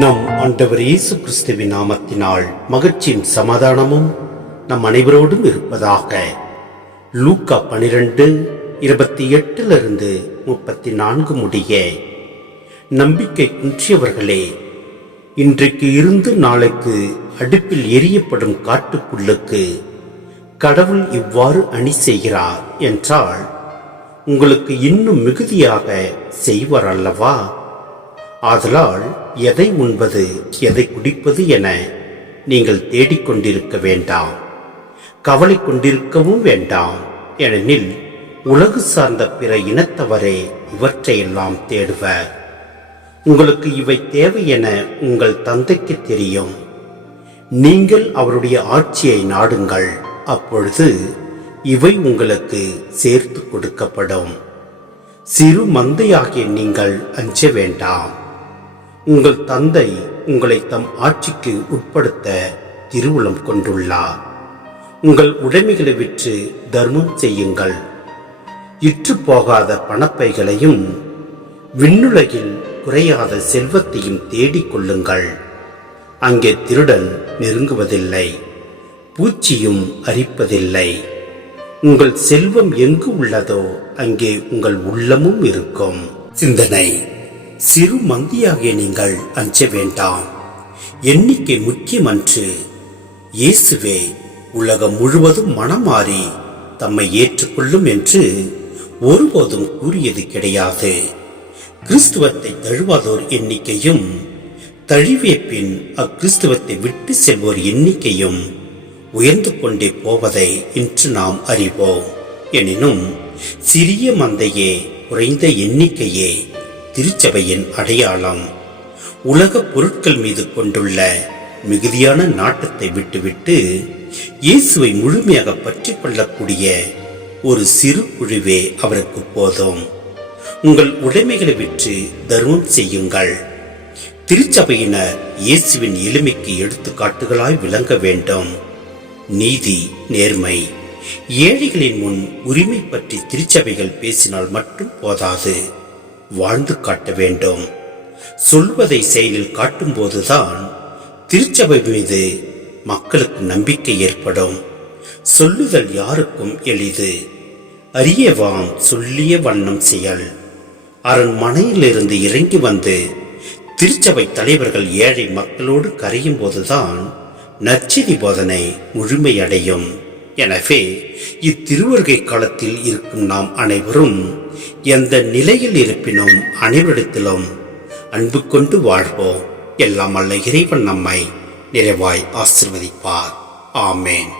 நம் ஆண்டவர் இயேசு கிறிஸ்துவின் நாமத்தினால் மகிழ்ச்சியும் சமாதானமும் நம் அனைவரோடும் இருப்பதாக. லூக்கா 12:28-34 முடிய. நம்பிக்கை குன்றியவர்களே, இன்றைக்கு இருந்து நாளைக்கு அடுப்பில் எரியப்படும் காட்டுப்புல்லுக்கு கடவுள் இவ்வாறு அணி செய்கிறார் என்றால் உங்களுக்கு இன்னும் மிகுதியாக செய்வார் அல்லவா? ஆதலால் எதை உண்பது எதை குடிப்பது என நீங்கள் தேடிக்கொண்டிருக்க வேண்டாம், கவலை கொண்டிருக்கவும் வேண்டாம். ஏனெனில் உலகு சார்ந்த பிற இனத்தவரே இவற்றையெல்லாம் தேடுவர். உங்களுக்கு இவை தேவை என உங்கள் தந்தைக்கு தெரியும். நீங்கள் அவருடைய ஆட்சியை நாடுங்கள், அப்பொழுது இவை உங்களுக்கு சேர்த்து கொடுக்கப்படும். சிறு மந்தையாகிய நீங்கள் அஞ்ச வேண்டாம். உங்கள் தந்தை உங்களை தம் ஆட்சிக்கு உட்படுத்த திருவுளம் கொண்டுள்ளார். உங்கள் உடைமைகளை விற்று தர்மம் செய்யுங்கள். இற்று போகாத பணப்பைகளையும் விண்ணுலகில் குறையாத செல்வத்தையும் தேடிக்கொள்ளுங்கள். அங்கே திருடன் நெருங்குவதில்லை, பூச்சியும் அரிப்பதில்லை. உங்கள் செல்வம் எங்கு உள்ளதோ அங்கே உங்கள் உள்ளமும் இருக்கும். சிந்தனை: சிறு மந்தியாகிய நீங்கள் அஞ்ச வேண்டாம். எண்ணிக்கை முக்கியமன்று. இயேசுவே உலகம் முழுவதும் மனமாறி தம்மை ஏற்றுக்கொள்ளும் என்று ஒருபோதும் கூறியது கிடையாது. கிறிஸ்துவத்தை தழுவாதோர் எண்ணிக்கையும் தழுவிய பின் அக்கிறிஸ்துவத்தை விட்டு செல்வோர் எண்ணிக்கையும் உயர்ந்து கொண்டே போவதை இன்று நாம் அறிவோம். எனினும் சிறிய மந்தையே, குறைந்த எண்ணிக்கையே திருச்சபையின் அடையாளம். உலக பொருட்கள் மீது கொண்டுள்ள மிகுதியான நாட்டத்தை விட்டுவிட்டு இயேசுவை முழுமையாக பற்றி கொள்ளக்கூடிய ஒரு சிறு குழுவே அவருக்கு போதும். உங்கள் உடைமைகளை விற்று தர்மம் செய்யுங்கள். திருச்சபையினர் இயேசுவின் எளிமைக்கு எடுத்துக்காட்டுகளாய் விளங்க வேண்டும். நீதி, நேர்மை, ஏழைகளின் முன் உரிமை பற்றி திருச்சபைகள் பேசினால் மட்டும் போதாது, வாழ்ந்து காட்ட வேண்டும். சொல்வதை செயலில் காட்டும் போதுதான் திருச்சபை மீது மக்களுக்கு நம்பிக்கை ஏற்படும். சொல்லுதல் யாருக்கும் எளிது, அறியவாம் சொல்லிய வண்ணம் செயல். அரண்மனையிலிருந்து இறங்கி வந்து திருச்சபை தலைவர்கள் ஏழை மக்களோடு கரையும் போதுதான் நற்செய்தி போதனை முழுமையடையும். எனவே இத்திருவருகை காலத்தில் இருக்கும் நாம் அனைவரும் எந்த நிலையில் இருப்பினும் அனைவரிடத்திலும் அன்பு கொண்டு வாழ்வோம். எல்லாம் அல்ல இறைவன் நம்மை நிறைவாய் ஆசீர்வதிப்பார். ஆமேன்.